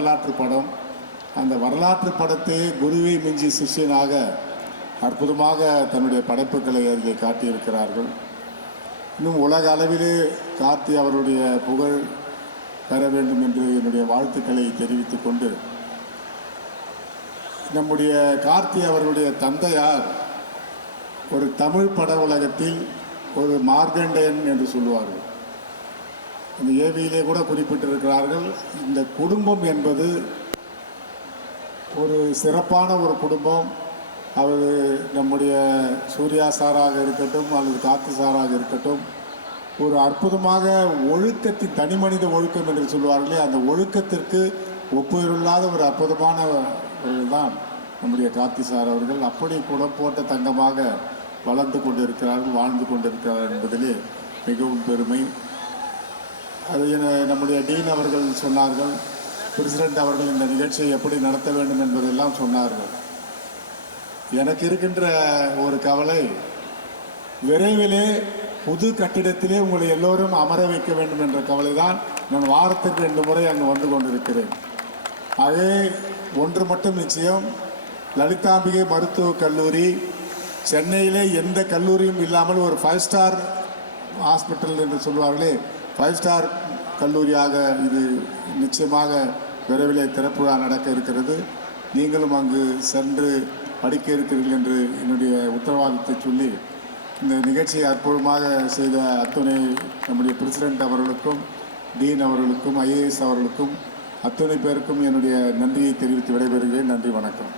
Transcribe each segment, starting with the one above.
வரலாற்று படம். அந்த வரலாற்று படத்தை குருவை மிஞ்சி சிஷ்யனாக அற்புதமாக தன்னுடைய படைப்புகளை அதில் காட்டியிருக்கிறார்கள். இன்னும் உலக அளவிலே கார்த்தி அவருடைய புகழ் பெற வேண்டும் என்று என்னுடைய வாழ்த்துக்களை தெரிவித்துக் கொண்டு, நம்முடைய கார்த்தி அவர்களுடைய தந்தையார் ஒரு தமிழ் பட உலகத்தில் ஒரு மார்கண்டேயன் என்று சொல்லுவார்கள். இந்த ஏவியிலே கூட குறிப்பிட்டிருக்கிறார்கள். இந்த குடும்பம் என்பது ஒரு சிறப்பான ஒரு குடும்பம். அவர் நம்முடைய சூர்யா சாராக இருக்கட்டும் அல்லது கார்த்தி சாராக இருக்கட்டும், ஒரு அற்புதமாக ஒழுக்கத்தின் தனிமனித ஒழுக்கம் என்று சொல்வார்களே, அந்த ஒழுக்கத்திற்கு ஒப்புயிரில்லாத ஒரு அற்புதமானவர்கள் தான் நம்முடைய கார்த்தி சார் அவர்கள். அப்படி கூட போட்ட தங்கமாக வளர்ந்து கொண்டிருக்கிறார்கள், வாழ்ந்து கொண்டிருக்கிறார்கள் என்பதிலே மிகவும் பெருமை. அது நம்முடைய டீன் அவர்கள் சொன்னார்கள், பிரசிடெண்ட் அவர்கள் இந்த நிகழ்ச்சியை எப்படி நடத்த வேண்டும் என்பதெல்லாம் சொன்னார்கள். எனக்கு இருக்கின்ற ஒரு கவலை, விரைவிலே புது கட்டிடத்திலே உங்களை எல்லோரும் அமர வைக்க வேண்டும் என்ற கவலை தான். நான் வாரத்துக்கு 2 முறை அங்கு வந்து கொண்டிருக்கிறேன். அதே ஒன்று மட்டும் நிச்சயம், லலிதாம்பிகை மருத்துவக் கல்லூரி சென்னையிலே எந்த கல்லூரியும் இல்லாமல் ஒரு 5 ஸ்டார் ஹாஸ்பிட்டல் என்று சொல்வார்களே, 5 ஸ்டார் கல்லூரியாக இது நிச்சயமாக விரைவிலே திறப்பு விழா நடக்க இருக்கிறது. நீங்களும் அங்கு சென்று படிக்க இருக்கிறீர்கள் என்று என்னுடைய உத்தரவாதத்தை சொல்லி, இந்த நிகழ்ச்சியை அற்புதமாக செய்த அத்துணை நம்முடைய பிரசிடெண்ட் அவர்களுக்கும், டீன் அவர்களுக்கும், ஐஏஎஸ் அவர்களுக்கும், அத்துணை பேருக்கும் என்னுடைய நன்றியை தெரிவித்து விடைபெறுகிறேன். நன்றி, வணக்கம்.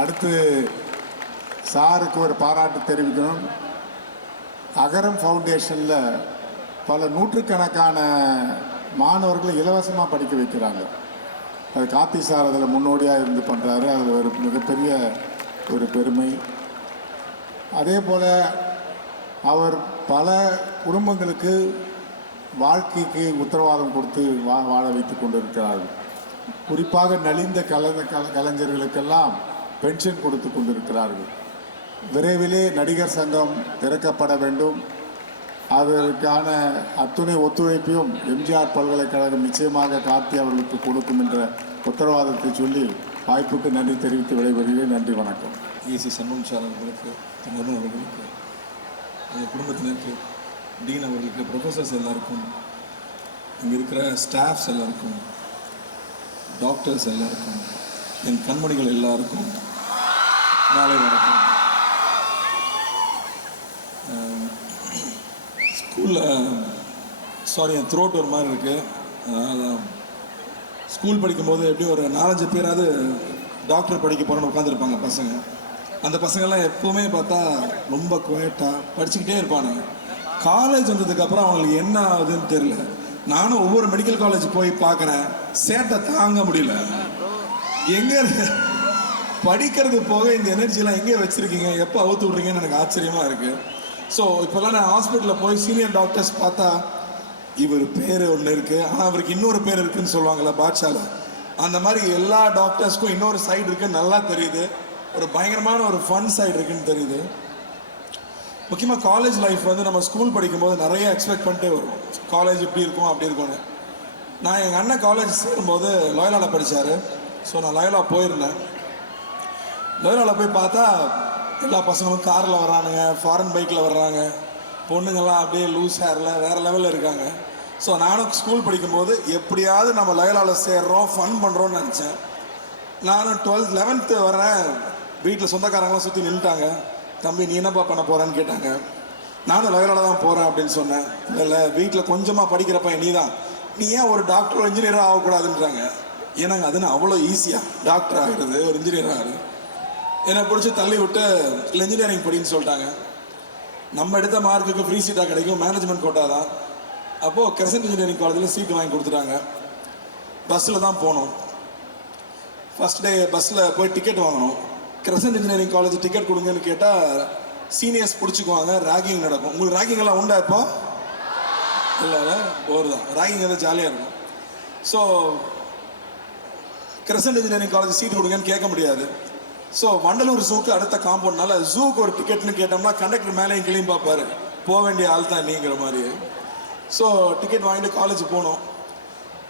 அடுத்து சாருக்கு ஒரு பாராட்டு தெரிவிக்கணும். அகரம் ஃபவுண்டேஷனில் பல நூற்றுக்கணக்கான மாணவர்களை இலவசமாக படிக்க வைக்கிறாங்க. அது கார்த்தி சார் அதில் முன்னோடியாக இருந்து பண்ணுறாரு. அதில் ஒரு மிகப்பெரிய ஒரு பெருமை. அதே போல் அவர் பல குடும்பங்களுக்கு வாழ்க்கைக்கு உத்தரவாதம் கொடுத்து வாழ வைத்து கொண்டு இருக்கிறார்கள். குறிப்பாக நலிந்த கலைஞர்களுக்கெல்லாம் பென்ஷன் கொடுத்து கொண்டிருக்கிறார்கள். விரைவிலே நடிகர் சங்கம் திறக்கப்பட வேண்டும். அதற்கான அத்துணை ஒத்துழைப்பையும் எம்ஜிஆர் பல்கலைக்கழகம் நிச்சயமாக கார்த்தி அவர்களுக்கு கொடுக்கும் என்ற உத்தரவாதத்தை சொல்லி வாய்ப்புக்கு நன்றி தெரிவித்து விடைபெறுகிறேன். நன்றி, வணக்கம். ஏசி சண்முகம் சார் அவர்களுக்கு, அருண் அவர்களுக்கு, எங்கள் குடும்பத்தினருக்கு, டீன் அவர்களுக்கு, ப்ரொஃபஸர்ஸ் எல்லாருக்கும், இங்கே இருக்கிற ஸ்டாஃப்ஸ் எல்லாருக்கும், டாக்டர்ஸ் எல்லாருக்கும், என் கண்மணிகள் எல்லாருக்கும் நாளை வணக்கம். ஸ்கூலில் என் த்ரோட் ஒரு மாதிரி இருக்குது. அதான் ஸ்கூல் படிக்கும்போது எப்படியும் ஒரு 4-5 பேராவது டாக்டர் படிக்க போகிறோன்னு உட்காந்துருப்பாங்க பசங்க. அந்த பசங்கள்லாம் எப்போவுமே பார்த்தா ரொம்ப குவைட்டாக படிச்சுக்கிட்டே இருப்பானுங்க. காலேஜ் வந்ததுக்கப்புறம் அவங்களுக்கு என்ன ஆகுதுன்னு தெரியல. நானும் ஒவ்வொரு மெடிக்கல் காலேஜ் போய் பார்க்குறேன், சேட்டை தாங்க முடியல. எங்கே படிக்கிறது போக இந்த எனர்ஜிலாம் எங்கே வச்சுருக்கீங்க, எப்போ அவுத்து விட்றீங்கன்னு எனக்கு ஆச்சரியமாக இருக்குது. ஸோ இப்போல்லாம் நான் ஹாஸ்பிட்டலில் போய் சீனியர் டாக்டர்ஸ் பார்த்தா, இவர் பேர் ஒன்று இருக்குது, ஆனால் அவருக்கு இன்னொரு பேர் இருக்குதுன்னு சொல்லுவாங்கள்ல பாட்ஷாவில், அந்த மாதிரி எல்லா டாக்டர்ஸ்க்கும் இன்னொரு சைடு இருக்குன்னு நல்லா தெரியுது. ஒரு பயங்கரமான ஒரு ஃபன் சைடு இருக்குன்னு தெரியுது. முக்கியமாக காலேஜ் லைஃப் வந்து நம்ம ஸ்கூல் படிக்கும்போது நிறைய எக்ஸ்பெக்ட் பண்ணிட்டே வரும். காலேஜ் இப்படி இருக்கும் அப்படி இருக்கும்னு. நான் எங்கள் அண்ணன் காலேஜ் சேரும்போது லோயலாவில் படித்தார். ஸோ நான் லோயலா போயிருந்தேன். லோயலாவில் போய் பார்த்தா எல்லா பசங்களும் காரில் வர்றானுங்க, ஃபாரின் பைக்கில் வர்றாங்க, பொண்ணுங்கள்லாம் அப்படியே லூஸ் ஹேரில் வேறு லெவலில் இருக்காங்க. ஸோ நானும் ஸ்கூல் படிக்கும்போது எப்படியாவது நம்ம லோயலாவில் சேர்றோம், ஃபன் பண்ணுறோன்னு நினச்சேன். நானும் 12th 11th வர்றேன். வீட்டில் சொந்தக்காரங்களாம் சுற்றி நின்றுட்டாங்க. தம்பி நீ என்னப்பா பண்ண போகிறேன்னு கேட்டாங்க. நானும் லோயலாவில் தான் போகிறேன் அப்படின்னு சொன்னேன். இல்லை வீட்டில் கொஞ்சமாக படிக்கிறப்ப நீ தான், நீ ஏன் ஒரு டாக்டர் இன்ஜினியராக ஆகக்கூடாதுன்றாங்க. ஏன்னாங்க அதுன்னு அவ்வளோ ஈஸியாக டாக்டர் ஆகிறது, ஒரு இன்ஜினியர் ஆகுது. என்னை பிடிச்சி தள்ளி விட்டு இல்லை இன்ஜினியரிங் படின்னு சொல்லிட்டாங்க. நம்ம எடுத்த மார்க்குக்கு ஃப்ரீ சீட்டாக கிடைக்கும், மேனேஜ்மெண்ட் கோட்டா தான். அப்போது கிரசன்ட் இன்ஜினியரிங் காலேஜில் சீட்டு வாங்கி கொடுத்துட்டாங்க. பஸ்ஸில் தான் போனோம். ஃபஸ்ட் டே பஸ்ஸில் போய் டிக்கெட் வாங்கணும். கிரசன்ட் இன்ஜினியரிங் காலேஜ் டிக்கெட் கொடுங்கன்னு கேட்டால் சீனியர்ஸ் பிடிச்சிக்குவாங்க, ரேகிங் நடக்கும். உங்களுக்கு ரேகிங் எல்லாம் உண்டா இப்போ? இல்லை ஒரு தான் ரேகிங் எல்லாம் ஜாலியாக இருக்கும். So crescent engineering college seat கொடுங்கன்னு கேட்க முடியாது. ஸோ வண்டலூர் ஜூக்கு அடுத்த காம்பவுண்ட்னால ஜூக்கு ஒரு டிக்கெட்னு கேட்டோம்னா கண்டக்டர் மேலேயும் கிளம்பி பார்ப்பாரு, போக வேண்டிய ஆள் தான் நீங்கிற மாதிரி. ஸோ டிக்கெட் வாங்கிட்டு காலேஜ் போனோம்.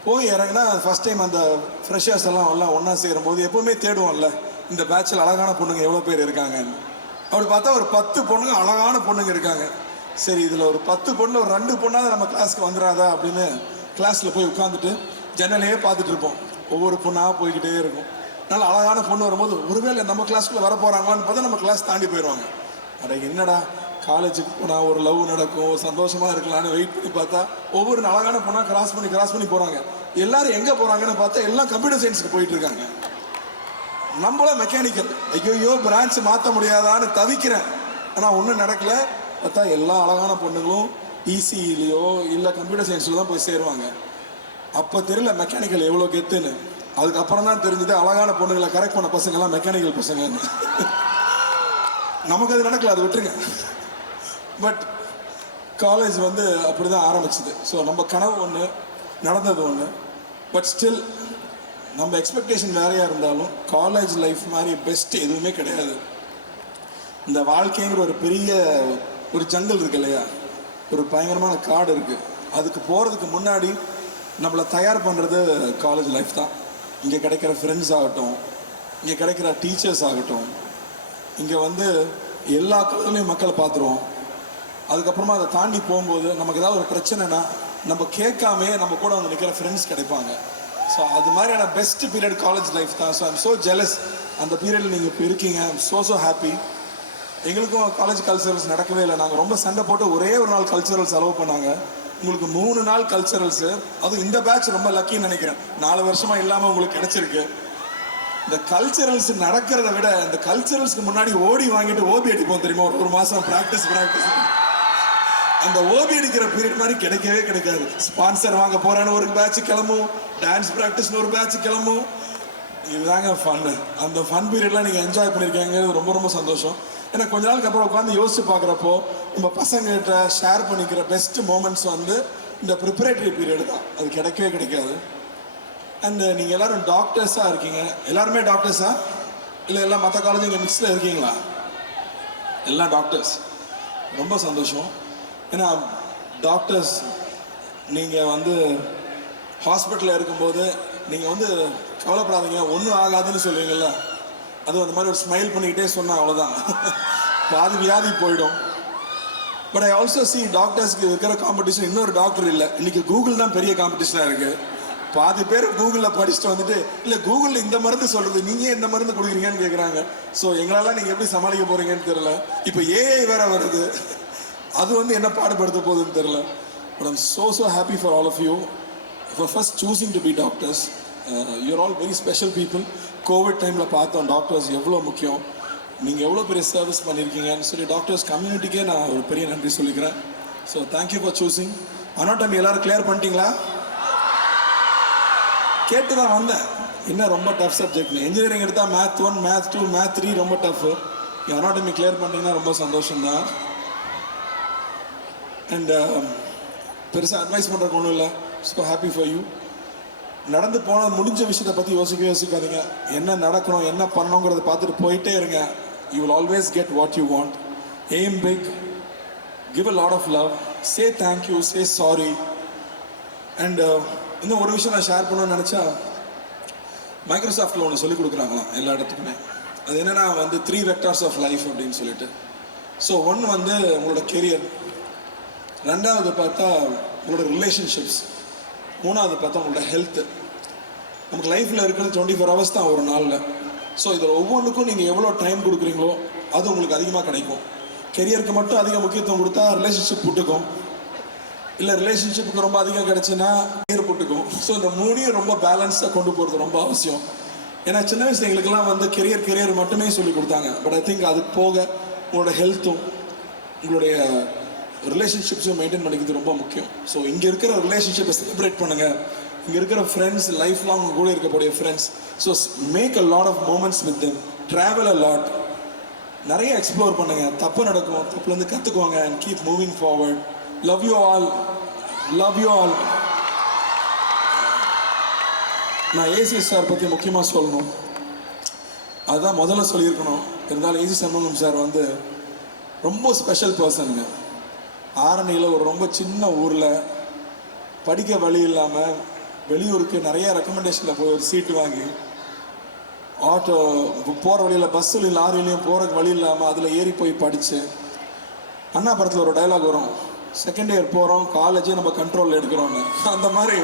போய் இறங்கினா ஃபஸ்ட் டைம் அந்த ஃப்ரெஷர்ஸ் எல்லாம் ஒன்றா சேரும்போது எப்போவுமே தேடுவோம்ல இந்த பேட்சில் அழகான பொண்ணுங்க எவ்வளோ பேர் இருக்காங்கன்னு. அப்படி பார்த்தா ஒரு 10 பொண்ணுங்க அழகான பொண்ணுங்க இருக்காங்க. சரி இதில் ஒரு 10 பொண்ணு ஒரு 2 பொண்ணாவது நம்ம கிளாஸ்க்கு வந்துடாதா அப்படின்னு கிளாஸில் போய் உட்காந்துட்டு ஜன்னலையே பார்த்துட்டு இருப்போம். ஒவ்வொரு பொண்ணாக போய்கிட்டே இருக்கும். அதனால் அழகான பொண்ணு வரும்போது ஒருவேளை நம்ம கிளாஸ்க்குள்ளே வர போகிறாங்களான்னு பார்த்தா நம்ம கிளாஸ் தாண்டி போயிடுவாங்க. அட என்னடா காலேஜுக்கு போனால் ஒரு லவ் நடக்கும் சந்தோஷமாக இருக்கலான்னு வெயிட் பண்ணி பார்த்தா ஒவ்வொரு அழகான பொண்ணாக கிராஸ் பண்ணி போகிறாங்க. எல்லாரும் எங்கே போகிறாங்கன்னு பார்த்தா எல்லாம் கம்ப்யூட்டர் சயின்ஸுக்கு போயிட்டு இருக்காங்க. நம்மளும் மெக்கானிக்கல் ஐயோ பிரான்ச் மாற்ற முடியாதான்னு தவிக்கிறேன். ஆனால் ஒன்றும் நடக்கலை. பார்த்தா எல்லா அழகான பொண்ணுங்களும் இசிஇலையோ இல்லை கம்ப்யூட்டர் சயின்ஸில் தான் போய் சேருவாங்க. அப்போ தெரியல மெக்கானிக்கல் எவ்வளோ கெத்துன்னு. அதுக்கப்புறம் தான் தெரிஞ்சது அழகான பொண்ணுங்களை கரெக்ட் பண்ண பசங்கள்லாம் மெக்கானிக்கல் பசங்கன்னு. நமக்கு அது நடக்கல, அது விட்டுருங்க. பட் காலேஜ் வந்து அப்படி தான் ஆரம்பிச்சுது. ஸோ நம்ம கனவு ஒன்று, நடந்தது ஒன்று. பட் ஸ்டில் நம்ம எக்ஸ்பெக்டேஷன் வேறையாக இருந்தாலும் காலேஜ் லைஃப் மாதிரி பெஸ்ட் எதுவுமே கிடையாது. இந்த வாழ்க்கைங்கிற ஒரு பெரிய ஒரு ஜங்கல் இருக்கு இல்லையா, ஒரு பயங்கரமான காடு இருக்குது. அதுக்கு போகிறதுக்கு முன்னாடி நம்மளை தயார் பண்ணுறது காலேஜ் லைஃப் தான். இங்கே கிடைக்கிற ஃப்ரெண்ட்ஸ் ஆகட்டும், இங்கே கிடைக்கிற டீச்சர்ஸ் ஆகட்டும், இங்கே வந்து எல்லா கலர்லையும் மக்களை பார்த்துருவோம். அதுக்கப்புறமா அதை தாண்டி போகும்போது நமக்கு ஏதாவது ஒரு பிரச்சனைனா நம்ம கேட்காமே நம்ம கூட வந்து நிற்கிற ஃப்ரெண்ட்ஸ் கிடைப்பாங்க. ஸோ அது மாதிரியான பெஸ்ட் பீரியட் காலேஜ் லைஃப் தான். ஸோ ஐம் ஸோ ஜெலஸ் அந்த பீரியடில் நீங்கள் இப்போ இருக்கீங்க. I'm so happy. எங்களுக்கும் காலேஜ் கல்ச்சரல்ஸ் நடக்கவே இல்லை. நாங்கள் ரொம்ப சண்டை போட்டு ஒரே ஒரு நாள் கல்ச்சரல்ஸ் அலோவ் பண்ணாங்க. உங்களுக்கு 3 நாள் கல்ச்சரல்ஸு. அதுவும் இந்த பேட்ச் ரொம்ப லக்கின்னு நினைக்கிறேன். 4 வருஷமாக இல்லாமல் உங்களுக்கு கிடச்சிருக்கு. இந்த கல்ச்சரல்ஸ் நடக்கிறத விட இந்த கல்ச்சரல்ஸ்க்கு முன்னாடி ஓடி வாங்கிட்டு ஓபி அடிப்போம் தெரியுமா, ஒரு மாதம் ப்ராக்டிஸ். அந்த ஓபி அடிக்கிற பீரியட் மாதிரி கிடைக்கவே கிடைக்காது. ஸ்பான்சர் வாங்க போகிறேன்னு ஒரு பேட்ச் கிளம்பும், டான்ஸ் ப்ராக்டிஸ்னு ஒரு பேட்ச் கிளம்பும். இதுதாங்க ஃபன்னு. அந்த ஃபன் பீரியட்லாம் நீங்கள் என்ஜாய் பண்ணியிருக்கீங்கிறது ரொம்ப ரொம்ப சந்தோஷம். ஏன்னா கொஞ்ச நாளுக்கு அப்புறம் உட்காந்து யோசிச்சு பார்க்குறப்போ நம்ம பசங்கள்கிட்ட ஷேர் பண்ணிக்கிற பெஸ்ட் மூமெண்ட்ஸ் வந்து இந்த ப்ரிப்பரேட்டரி பீரியட் தான். அது கிடைக்கவே கிடைக்காது. அண்ட் நீங்கள் எல்லோரும் டாக்டர்ஸாக இருக்கீங்க. எல்லாருமே டாக்டர்ஸா இல்லை எல்லாம் மற்ற காலேஜ் இங்கே மிக்ஸில் இருக்கீங்களா? எல்லாம் டாக்டர்ஸ். ரொம்ப சந்தோஷம். ஏன்னா டாக்டர்ஸ் நீங்கள் வந்து ஹாஸ்பிட்டலில் இருக்கும்போது நீங்கள் வந்து கவலைப்படாதீங்க ஒன்றும் ஆகாதுன்னு சொல்லுவீங்கள்ல, அது அந்த மாதிரி ஒரு ஸ்மைல் பண்ணிக்கிட்டே சொன்னால் அவ்வளோதான், பாதி வியாதி போயிடும். பட் ஐ ஆல்சோ சி டாக்டர்ஸ்க்கு இருக்கிற காம்படிஷன் இன்னொரு டாக்டர் இல்லை. இன்றைக்கி கூகுள் தான் பெரிய காம்படிஷனாக இருக்குது. பாதி பேர் கூகுளில் படிச்சுட்டு வந்துட்டு இல்லை கூகுளில் இந்த மருந்து சொல்கிறது, நீங்கள் இந்த மருந்து கொடுக்குறீங்கன்னு கேட்குறாங்க. ஸோ எங்களெல்லாம் நீங்கள் எப்படி சமாளிக்க போகிறீங்கன்னு தெரில. இப்போ ஏஐ வேறு வருது, அது வந்து என்ன பாடுபடுத்த போகுதுன்னு தெரில. But I'm so happy for all of you for first choosing to be doctors. You're all very special people. COVID டைமில் பார்த்தோம் டாக்டர்ஸ் எவ்வளோ முக்கியம், நீங்கள் எவ்வளோ பெரிய சர்வீஸ் பண்ணியிருக்கீங்கன்னு சொல்லி டாக்டர்ஸ் கம்யூனிட்டிக்கே நான் ஒரு பெரிய நன்றி சொல்லிக்கிறேன். So thank you for choosing. Anatomy எல்லோரும் கிளியர் பண்ணிட்டீங்களா? கேட்டு தான் வந்தேன், என்ன ரொம்ப டஃப் சப்ஜெக்ட். இன்ஜினியரிங் எடுத்தால் மேத் 1, மேத் 2, மேத் 3 ரொம்ப டஃப்பு. அனாட்டமி கிளியர் பண்ணிட்டீங்கன்னா ரொம்ப சந்தோஷம்தான். அண்ட் பெருசாக அட்வைஸ் பண்ணுறதுக்கு ஒன்றும் இல்லை. So happy for you. நடந்து போன முடிஞ்ச விஷயத்தை பற்றி யோசிக்காதீங்க. என்ன நடக்கணும் என்ன பண்ணணுங்கிறத பார்த்துட்டு போயிட்டே இருங்க. You will always get what you want. Aim big, give a lot of love, say thank you, say sorry. And இன்னும் ஒரு விஷயம் நான் ஷேர் பண்ணணும்னு நினச்சா, மைக்ரோசாஃப்டில் ஒன்று சொல்லிக் கொடுக்குறாங்களாம் எல்லா இடத்துக்குமே. அது என்னென்னா வந்து 3 வெக்டார்ஸ் ஆஃப் லைஃப் அப்படின்னு சொல்லிட்டு. ஸோ ஒன்று வந்து உங்களோட கெரியர், 2வது பார்த்தா உங்களோட ரிலேஷன்ஷிப்ஸ், 3வது பார்த்தா உங்களோட ஹெல்த்து. நமக்கு லைஃப்பில் இருக்கிறது 24 ஹவர்ஸ் தான் ஒரு நாளில். ஸோ இதில் ஒவ்வொன்றுக்கும் நீங்கள் எவ்வளோ டைம் கொடுக்குறீங்களோ அது உங்களுக்கு அதிகமாக கிடைக்கும். கெரியருக்கு மட்டும் அதிக முக்கியத்துவம் கொடுத்தா ரிலேஷன்ஷிப் புட்டுக்கும், இல்லை ரிலேஷன்ஷிப்புக்கு ரொம்ப அதிகம் கிடச்சுன்னா கெரியர் புட்டுக்கும். ஸோ இந்த 3ஐயும் ரொம்ப பேலன்ஸாக கொண்டு போகிறது ரொம்ப அவசியம். ஏன்னா சின்ன வயசு எங்களுக்கெல்லாம் வந்து கெரியர் மட்டுமே சொல்லி கொடுத்தாங்க. பட் ஐ திங்க் அதுக்கு போக உங்களோட ஹெல்த்தும் உங்களுடைய ரிலேஷன்ஷிப்ஸையும் மெயின்டைன் பண்ணிக்கிறது ரொம்ப முக்கியம். ஸோ இங்கே இருக்கிற ரிலேஷன்ஷிப்பை செலிப்ரேட் பண்ணுங்கள். இங்கே இருக்கிற ஃப்ரெண்ட்ஸ் லைஃப் லாங் கூட இருக்கக்கூடிய friends. So make a lot of moments with them, travel a lot, நிறைய எக்ஸ்ப்ளோர் பண்ணுங்கள். தப்பு நடக்கும், தப்புலேருந்து கற்றுக்குவாங்க. And keep moving forward. Love you all, love you all. நான் ஏசி சார் பற்றி முக்கியமாக சொல்லணும். அதுதான் முதல்ல சொல்லியிருக்கணும். இருந்தாலும் ஏசி சண்முகம் சார் வந்து ரொம்ப ஸ்பெஷல் பர்சனுங்க. ஆரணியில் ஒரு ரொம்ப சின்ன ஊரில் படிக்க வழி இல்லாமல் வெளியூருக்கு நிறைய ரெக்கமெண்டேஷனில் போய் ஒரு சீட்டு வாங்கி ஆட்டோ போகிற வழியில் பஸ்ஸுலையும் லாரிலையும் போகிறக்கு வழி இல்லாமல் அதில் ஏறி போய் படித்து அண்ணா படத்தில் ஒரு டைலாக் வரும், செகண்ட் இயர் போகிறோம் காலேஜே நம்ம கண்ட்ரோலில் எடுக்கிறோன்னு. அந்த மாதிரி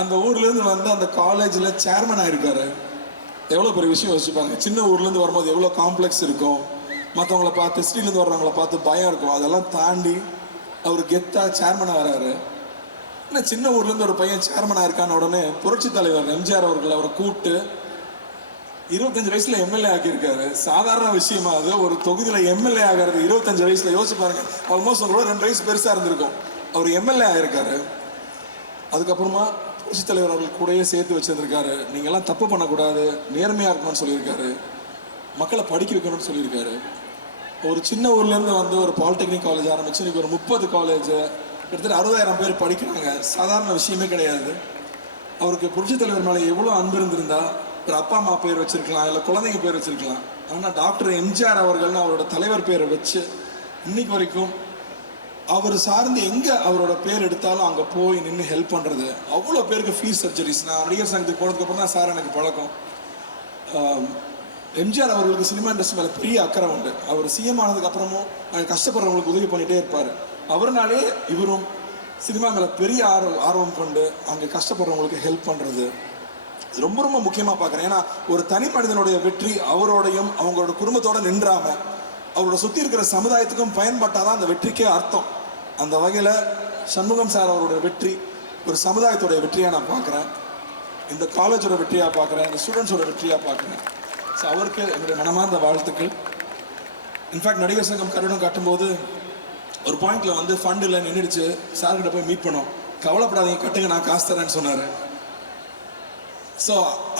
அந்த ஊர்லேருந்து வந்து அந்த காலேஜில் சேர்மன் ஆகிருக்காரு. எவ்வளோ பெரிய விஷயம் யோசிச்சுப்பாங்க. சின்ன ஊர்லேருந்து வரும்போது எவ்வளோ காம்ப்ளெக்ஸ் இருக்கும், மற்றவங்கள பார்த்து சிட்டிலேருந்து வர்றவங்கள பார்த்து பயம் இருக்கும். அதெல்லாம் தாண்டி அவர் கெத்தாக சேர்மனாக வர்றாரு. ஏன்னா சின்ன ஊர்லேருந்து ஒரு பையன் சேர்மனாக இருக்கான உடனே புரட்சி தலைவர் எம்ஜிஆர் அவர்கள் அவரை கூப்பிட்டு 25 வயசுல எம்எல்ஏ ஆக்கியிருக்காரு. சாதாரண விஷயமா அது? ஒரு தொகுதியில் எம்எல்ஏ ஆகிறது 25 வயசுல, யோசிச்சு பாருங்க. ஆல்மோஸ்ட் உங்களோட 2 வயசு பெருசாக இருந்திருக்கும். அவர் எம்எல்ஏ ஆகிருக்காரு. அதுக்கப்புறமா புரட்சி தலைவர் அவர்கள் கூடயே சேர்த்து வச்சிருந்திருக்காரு. நீங்கள்லாம் தப்பு பண்ணக்கூடாது, நேர்மையாக இருக்கணும்னு சொல்லியிருக்காரு, மக்களை படிக்க வைக்கணும்னு சொல்லியிருக்காரு. ஒரு சின்ன ஊர்லேருந்து வந்து ஒரு பாலிடெக்னிக் காலேஜ் ஆரம்பிச்சு இன்னைக்கு ஒரு 30 காலேஜ், கிட்டத்தட்ட 60,000 பேர் படிக்கிறாங்க. சாதாரண விஷயமே கிடையாது. அவருக்கு புரட்சி தலைவர் மேலே எவ்வளோ அன்பு இருந்திருந்தா ஒரு அப்பா அம்மா பேர் வச்சிருக்கலாம், இல்லை குழந்தைங்க பேர் வச்சிருக்கலாம். ஆனால் டாக்டர் எம்ஜிஆர் அவர்கள்னு அவரோட தலைவர் பேரை வச்சு இன்னைக்கு வரைக்கும் அவர் சார்ந்து எங்கே அவரோட பேர் எடுத்தாலும் அங்கே போய் நின்று ஹெல்ப் பண்ணுறது. அவ்வளோ பேருக்கு ஃபீஸ் சர்ஜரிஸ். நான் நடிகர் சங்கத்துக்கு போனதுக்கப்புறம் தான் சார் எனக்கு பழக்கம். எம்ஜிஆர் அவர்களுக்கு சினிமா இண்டஸ்ட்ரி மேலே பெரிய அக்கறை உண்டு. அவர் சிஎம் ஆனதுக்கு அப்புறமும் அங்கே கஷ்டப்படுறவங்களுக்கு உதவி பண்ணிகிட்டே இருப்பார். அவர்னாலே இவரும் சினிமா மேலே பெரிய ஆர்வம் கொண்டு அங்கே கஷ்டப்படுறவங்களுக்கு ஹெல்ப் பண்ணுறது ரொம்ப ரொம்ப முக்கியமாக பார்க்குறேன். ஏன்னா ஒரு தனி மனிதனுடைய வெற்றி அவரோடையும் அவங்களோட குடும்பத்தோடு நின்றாம அவரோட சுற்றி இருக்கிற சமுதாயத்துக்கும் பயன்பட்டாதான் அந்த வெற்றிக்கே அர்த்தம். அந்த வகையில் சண்முகம் சார் அவருடைய வெற்றி ஒரு சமுதாயத்தோடைய வெற்றியாக நான் பார்க்குறேன், இந்த காலேஜோட வெற்றியாக பார்க்குறேன், இந்த ஸ்டூடெண்ட்ஸோட வெற்றியாக பார்க்குறேன். ஸோ அவருக்கு என்னுடைய மனமார்ந்த வாழ்த்துக்கள். இன்ஃபேக்ட் நடிகர் சங்கம் கட்டணம் கட்டும்போது ஒரு பாயிண்ட்ல வந்து ஃபண்ட் இல்லை நின்றுடுச்சு, சார்கிட்ட போய் மீட் பண்ணோம். கவலைப்படாதீங்க, கட்டுங்க, நான் காசு தரேன்னு சொன்னார். ஸோ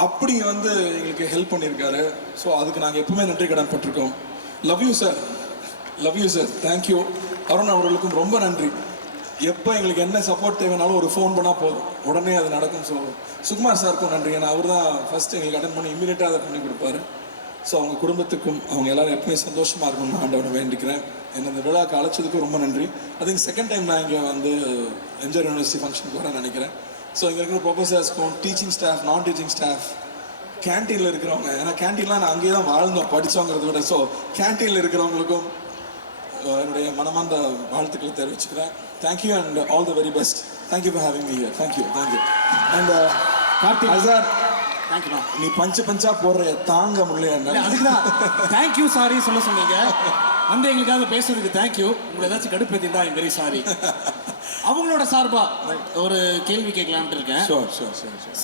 அப்படி வந்து எங்களுக்கு ஹெல்ப் பண்ணியிருக்காரு. ஸோ அதுக்கு நாங்கள் எப்பவுமே நன்றி கடன் பட்டிருக்கோம். Love you sir, love you sir, thank you. Arun அவர்களுக்கும் ரொம்ப நன்றி. எப்போ எங்களுக்கு என்ன சப்போர்ட் தேவைனாலும் ஒரு ஃபோன் பண்ணால் போதும், உடனே அது நடக்கும். ஸோ சுகுமார் சாருக்கும் நன்றி. ஏன்னா அவர் தான் ஃபர்ஸ்ட் எங்களுக்கு அட்டன் பண்ணி இம்மீடியட்டாக அதை பண்ணி கொடுப்பாரு. ஸோ அவங்க குடும்பத்துக்கும் அவங்க எல்லாரும் எப்பவுமே சந்தோஷமாக இருக்கணும்னு ஆண்டவனை வேண்டிக்கிறேன். என்ன இந்த விழாக்கு அழைச்சதுக்கும் ரொம்ப நன்றி. அதுக்கு செகண்ட் டைம் நான் இங்கே வந்து எம்ஜிஆர் யூனிவர்சிட்டி ஃபங்க்ஷனுக்கு வரேன்னு நினைக்கிறேன். ஸோ இங்கே இருக்கிற ப்ரொஃபஸர்ஸ்க்கும் டீச்சிங் ஸ்டாஃப், நான் டீச்சிங் ஸ்டாஃப், கேன்டீனில் இருக்கிறவங்க, ஏன்னா கேன்டீன்லாம் நான் அங்கேயே தான் வாழ்ந்தோம் படித்தவங்கிறத விட. ஸோ கேன்டீனில் இருக்கிறவங்களுக்கும் என்னுடைய மனமார்ந்த வாழ்த்துக்களை தெரிவிச்சுக்கிறேன். Thank you and all the very best. Thank you for having me here. Thank you thank you. And Karthik sir, தேங்க்யூண்ணா. நீ பஞ்சா போடுற தாங்க முடியல. அதுக்குதான் தேங்க்யூ சாரி சொல்ல சொன்னீங்க. வந்து எங்களுக்காக பேசுறதுக்கு தேங்க்யூ. உங்களை ஏதாச்சும் கடுப்பேத்திட்டா ஐம் வெரி சாரி. அவங்களோட சார்பா ஒரு கேள்வி கேட்கலான்ட்டு இருக்கேன்.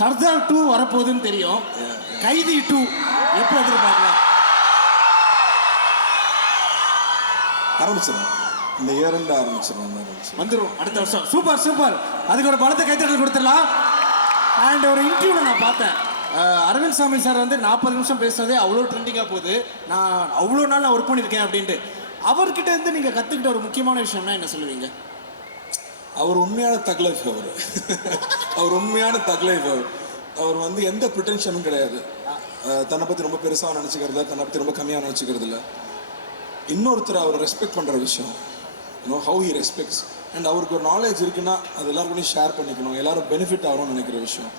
சர்தார் 2 வரப்போகுதுன்னு தெரியும். கைதி 2 எப்போ எதிர்பார்க்கலாம்? ஆரம்பிச்சிடும், இந்த இயர் ரெண்டு ஆரம்பிச்சிடும், வந்துடும் அடுத்த வருஷம். Super super. அதுக்கு ஒரு பலத்தை கைத்தட்டல் கொடுத்துடலாம். அண்ட் ஒரு இன்டர்வியூவில் நான் பார்த்தேன், அரவிந்த் சாமி சார் வந்து 40 நிமிஷம் பேசுறதே அவ்வளோ ட்ரெண்டிங்காக போகுது, நான் அவ்வளோ நாள் நான் ஒர்க் பண்ணியிருக்கேன் அப்படின்ட்டு. அவர்கிட்ட இருந்து நீங்கள் கற்றுக்கிட்ட ஒரு முக்கியமான விஷயம்னா என்ன சொல்லுவீங்க? அவர் உண்மையான தக்லைஃப். அவர் உண்மையான தக்லைஃப். அவர் வந்து எந்த ப்ரிட்டென்ஷனும் கிடையாது. தன்னை பற்றி ரொம்ப பெருசாக நினச்சிக்கிறது, தன்னை பற்றி ரொம்ப கம்மியாக நினச்சிக்கிறது இல்லை. இன்னொருத்தர் அவர் ரெஸ்பெக்ட் பண்ணுற விஷயம், ஹவு ஹி ரெஸ்பெக்ட்ஸ். அண்ட் அவருக்கு ஒரு நாலேஜ் இருக்குன்னா அது எல்லாருக்கூடையும் ஷேர் பண்ணிக்கணும், எல்லாரும் பெனிஃபிட் ஆகணும்னு நினைக்கிற விஷயம்.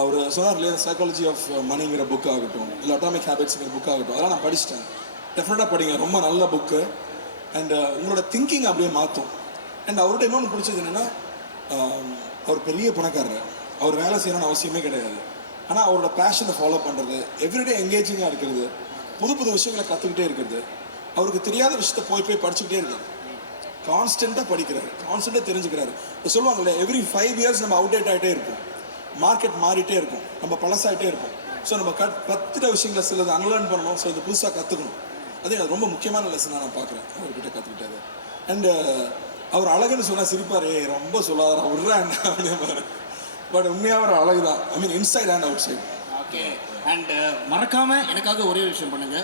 அவர் சொன்னார் இல்லையா, சைக்காலஜி ஆஃப் மணிங்கிற புக் ஆகட்டும், இல்லை அட்டாமிக் ஹேபிட்ஸுங்கிற புக் ஆகட்டும், அதெல்லாம் நான் படிச்சிட்டேன். டெஃபினட்டாக படிங்க, ரொம்ப நல்ல புக்கு. அண்ட் உங்களோட திங்கிங் அப்படியே மாற்றும். அண்ட் அவர்கிட்ட இன்னொன்று பிடிச்சது என்னென்னா, அவர் பெரிய பணக்காரர், அவர் வேலை செய்யணும்னு அவசியமே கிடையாது. ஆனால் அவரோட பேஷனை ஃபாலோ பண்ணுறது, எவ்ரிடே எங்கேஜிங்காக இருக்கிறது, புது புது விஷயங்களை கற்றுக்கிட்டே இருக்கிறது, அவருக்கு தெரியாத விஷயத்த போய் படிச்சுக்கிட்டே இருக்காரு, கான்ஸ்டண்ட்டாக படிக்கிறாரு, கான்ஸ்டண்ட்டாக தெரிஞ்சுக்கிறாரு. இப்போ சொல்லுவாங்கல்ல, எவ்ரி 5 இயர்ஸ் நம்ம அவுடேட் ஆகிட்டே இருப்போம், மார்க்கெட் மாறிட்டே இருக்கும், நம்ம பழசாகிட்டே இருப்போம். ஸோ நம்ம கற்றுட்ட விஷயங்களை சிலது அன்லேர்ன் பண்ணணும், சிலது புதுசாக கற்றுக்கணும். அது ரொம்ப முக்கியமான லெசனாக நான் பார்க்குறேன் அவர்கிட்ட கற்றுக்கிட்டது. அண்டு அவர் அழகுன்னு சொன்னால் சிரிப்பார், ரொம்ப சொல்லாத விட்றேன் அப்படியே. பட் உண்மையாக ஒரு அழகு தான். I mean inside and outside. Okay. And மறக்காம எனக்காக ஒரே விஷயம் பண்ணுங்க,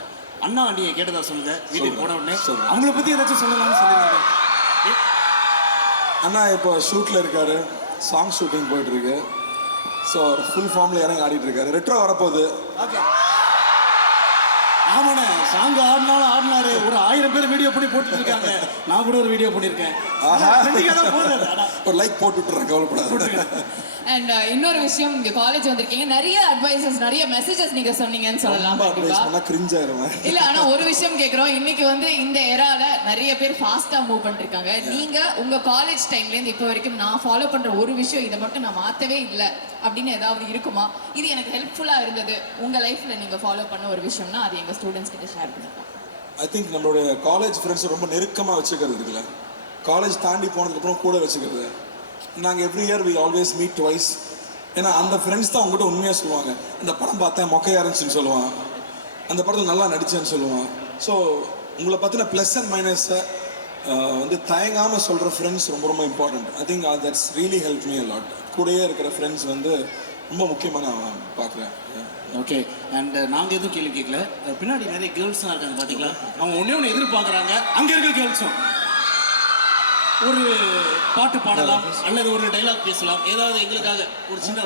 அண்ணா அண்ணியை கேட்டதா சொல்லுங்க. வீட்டுக்கு போன உடனே அவங்கள பற்றி ஏதாச்சும் சொல்லலாம்னு சொல்லுங்க. அண்ணா இப்போ ஷூட்டில் இருக்காரு, சாங் ஷூட்டிங் போயிட்டு இருக்கு. ஸோ ஃபுல் ஃபார்மில் இறங்கி ஆடிட்டு இருக்காரு. ரெட்ரோ வரப்போகுது. ஓகே. ஆமாண்ணே, சாங் ஆடினாலும் ஆடினாரு. ஒரு 1000 பேர் வீடியோ பண்ணி போட்டுட்டு இருக்காங்க. நான் கூட ஒரு வீடியோ பண்ணியிருக்கேன். trending-ஆ தான் போகுது அது. ஆனா ஒரு லைக் போட்டு விட்டுறேன், கவலைப்படாத. அண்ட் இன்னொரு விஷயம், இங்க காலேஜ் வந்திருக்கீங்க, நிறைய அட்வைசஸ், நிறைய மெசேஜஸ் நீங்க சொன்னீங்கன்னு சொல்லலாம். ரொம்ப advice பண்ணா cringe ஆயிருவேன். இல்ல, ஆனா ஒரு விஷயம் கேக்குறோம். இன்னைக்கு வந்து இந்த எரால நிறைய பேர் ஃபாஸ்டா மூவ் பண்ணிருக்காங்க. நீங்க உங்க காலேஜ் டைம்ல இருந்து இப்போ வரைக்கும் நான் ஃபாலோ பண்ற ஒரு விஷயம், இதை மட்டும் நான் மாத்தவே இல்லை அப்படின்னு ஏதாவது இருக்குமா? இது எனக்கு ஹெல்ப்ஃபுல்லா இருந்தது உங்க லைஃப்ல நீங்க ஃபாலோ பண்ண ஒரு விஷயம்னா அது எங்க ஸ்டூடெண்ட்ஸ் கிட்ட ஷேர் பண்ணுங்க. ஐ திங்க் நம்மளுடைய காலேஜ் ஃப்ரெண்ட்ஸ் ரொம்ப நெருக்கமாக வச்சுக்கிறது இருக்குல்ல, காலேஜ் தாண்டி போனதுக்கப்புறம் கூட வச்சுக்கிறது. நாங்கள் every year we always meet twice. ஏன்னா அந்த ஃப்ரெண்ட்ஸ் தான் அவங்ககிட்ட உண்மையாக சொல்லுவாங்க. இந்த படம் பார்த்தேன், மொக்கையாக இருந்துச்சுன்னு சொல்லுவான். அந்த படத்தில் நல்லா நடிச்சேன்னு சொல்லுவான். ஸோ உங்களை பற்றின ப்ளஸ் அண்ட் மைனஸை வந்து தயங்காமல் சொல்கிற ஃப்ரெண்ட்ஸ் ரொம்ப ரொம்ப important. I think that's really help me a lot. கூடயே இருக்கிற ஃப்ரெண்ட்ஸ் வந்து ரொம்ப முக்கியமாக நான் பார்க்குறேன். ஓகே. அண்ட் நாங்கள் எதுவும் கேள்வி கேட்கல. பின்னாடி நிறைய கேர்ள்ஸ்லாம் இருக்காங்க பார்த்தீங்களா? அவங்க ஒன்று எதிர்பார்க்குறாங்க. அங்கே இருக்க கேர்ள்ஸும் ஒரு பாட்டு பாடலாம் அல்லது ஒரு டைலாக் பேசலாம். ஏதாவது எங்களுக்காக ஒரு சின்ன